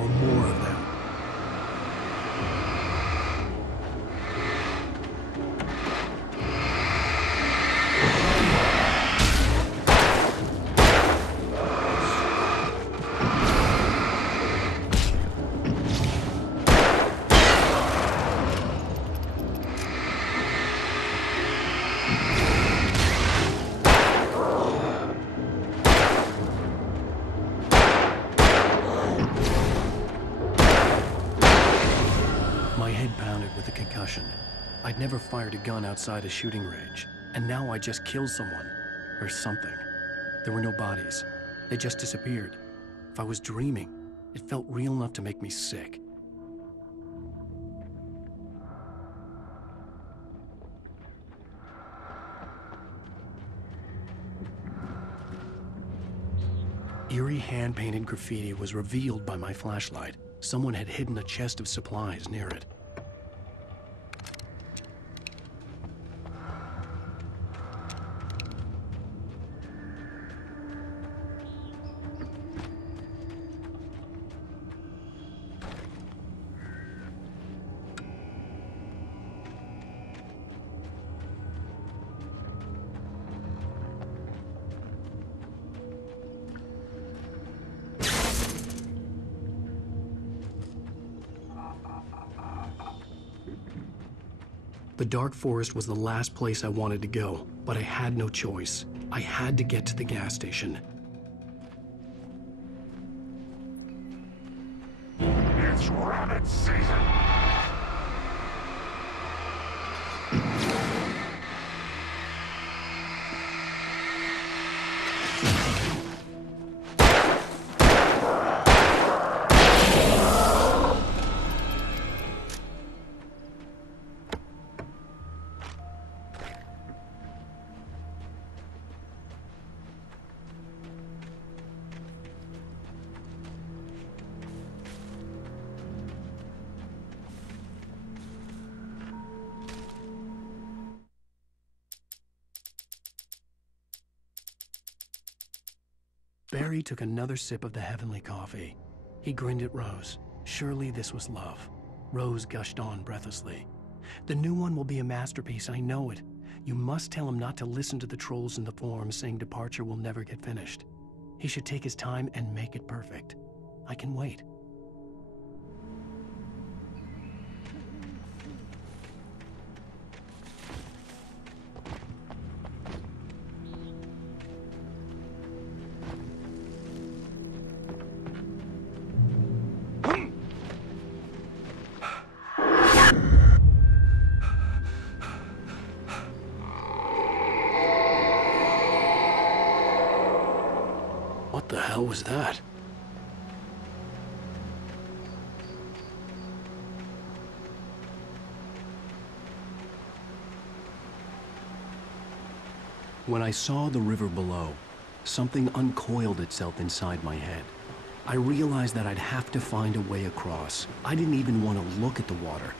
were more of them. My head pounded with a concussion. I'd never fired a gun outside a shooting range, and now I just killed someone. Or something. There were no bodies. They just disappeared. If I was dreaming, it felt real enough to make me sick. Eerie hand-painted graffiti was revealed by my flashlight. Someone had hidden a chest of supplies near it. The dark forest was the last place I wanted to go, but I had no choice. I had to get to the gas station. It's rabbit season! Barry took another sip of the heavenly coffee. He grinned at Rose. Surely this was love. Rose gushed on breathlessly. The new one will be a masterpiece, I know it. You must tell him not to listen to the trolls in the forums saying Departure will never get finished. He should take his time and make it perfect. I can wait. What the hell was that? When I saw the river below, something uncoiled itself inside my head. I realized that I'd have to find a way across. I didn't even want to look at the water.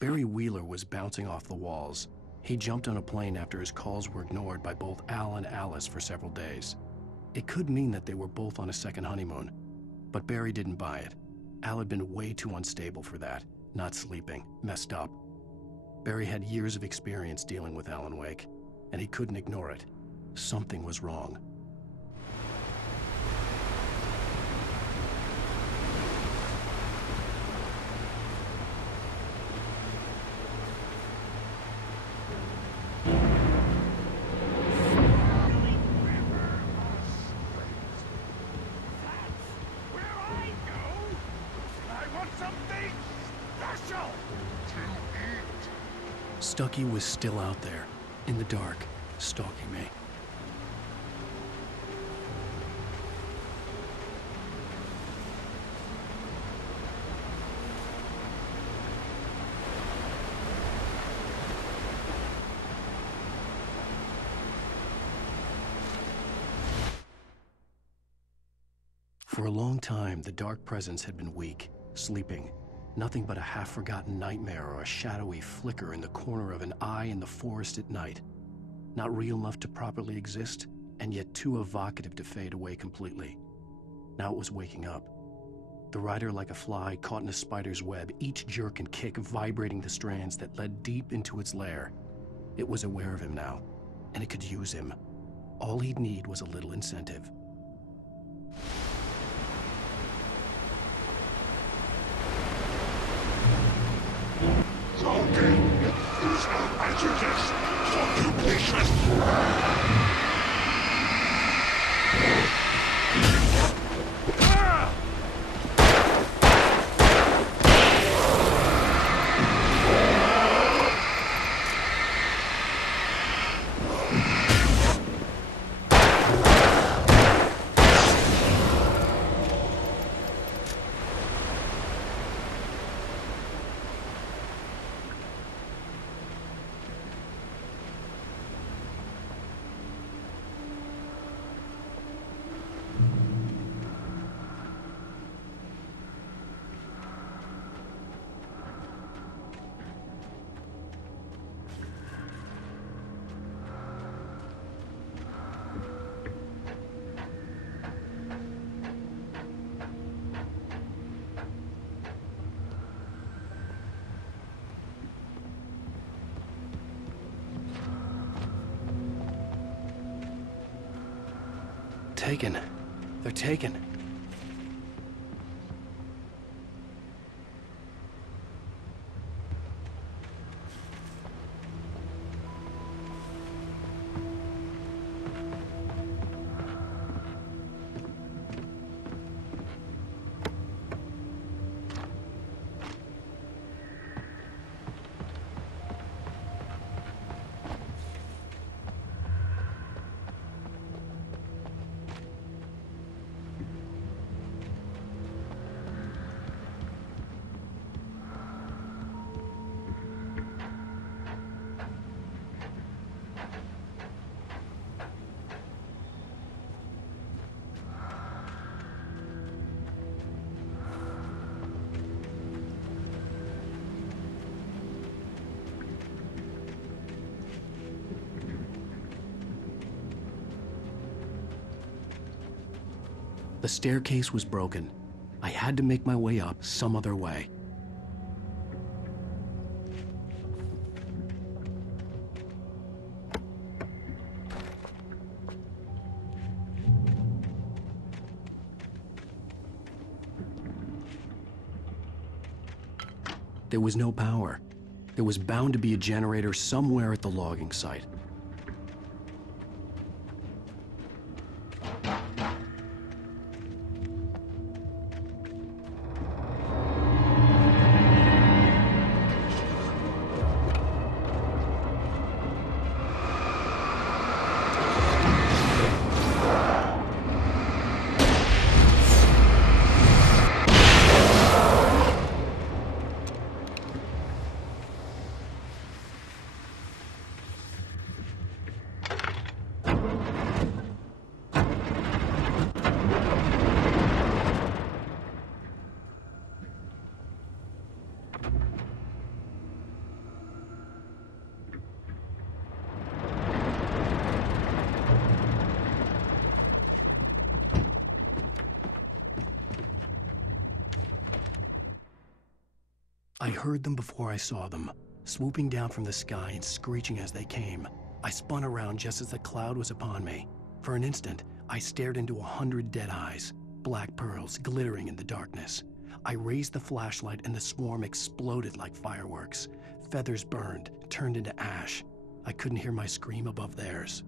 Barry Wheeler was bouncing off the walls. He jumped on a plane after his calls were ignored by both Al and Alice for several days. It could mean that they were both on a second honeymoon, but Barry didn't buy it. Al had been way too unstable for that, not sleeping, messed up. Barry had years of experience dealing with Alan Wake, and he couldn't ignore it. Something was wrong. Stucky was still out there, in the dark, stalking me. For a long time, the dark presence had been weak, sleeping. Nothing but a half-forgotten nightmare or a shadowy flicker in the corner of an eye in the forest at night. Not real enough to properly exist, and yet too evocative to fade away completely. Now it was waking up. The rider like a fly caught in a spider's web, each jerk and kick vibrating the strands that led deep into its lair. It was aware of him now, and it could use him. All he'd need was a little incentive. Okay, there's no prejudice for completion. Taken. They're taken. The staircase was broken. I had to make my way up some other way. There was no power. There was bound to be a generator somewhere at the logging site. I heard them before I saw them, swooping down from the sky and screeching as they came. I spun around just as the cloud was upon me. For an instant, I stared into 100 dead eyes, black pearls glittering in the darkness. I raised the flashlight and the swarm exploded like fireworks. Feathers burned, turned into ash. I couldn't hear my scream above theirs.